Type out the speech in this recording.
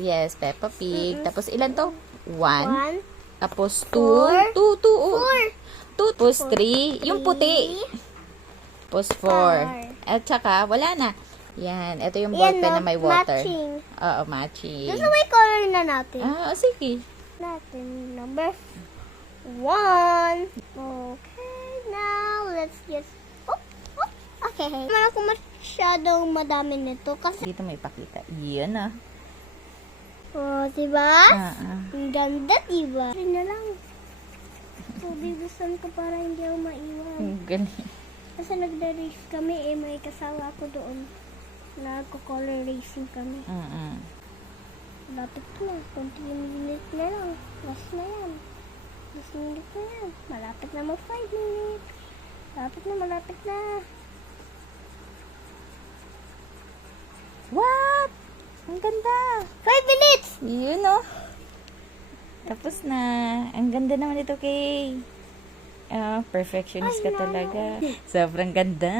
Yes, Peppa Pig. Tapos ilan to? 1. One. Tapos 2. Four. 2. 2. Four. 2. Tapos 3. Yung puti. Tapos 4. At saka, wala na. Yan. Ito yung ballpen na may water. Matching. Oo, matching. Gusto may color na natin. Sige. Natin. Number 1. Okay, now let's get... Okay. Naman ako masyadong madami nito kasi... Dito may pakita. Yan ah. Oh, diba? Ah. Ang ganda, diba? Rin na lang. So, bibusan ko para hindi ako maiwan. Ang galing. Kasi nagda-race kami, may kasama ako doon. Nagko-color racing kami. Lapit na. 20 minutes na lang. Last na yan. Last minute na yan. Malapit na mag 5 minutes. Malapit na. What? Ang ganda. 5 minutes! Yun oh. Tapos na. Ang ganda naman ito, Kay. Perfectionist ka talaga. Sobrang ganda.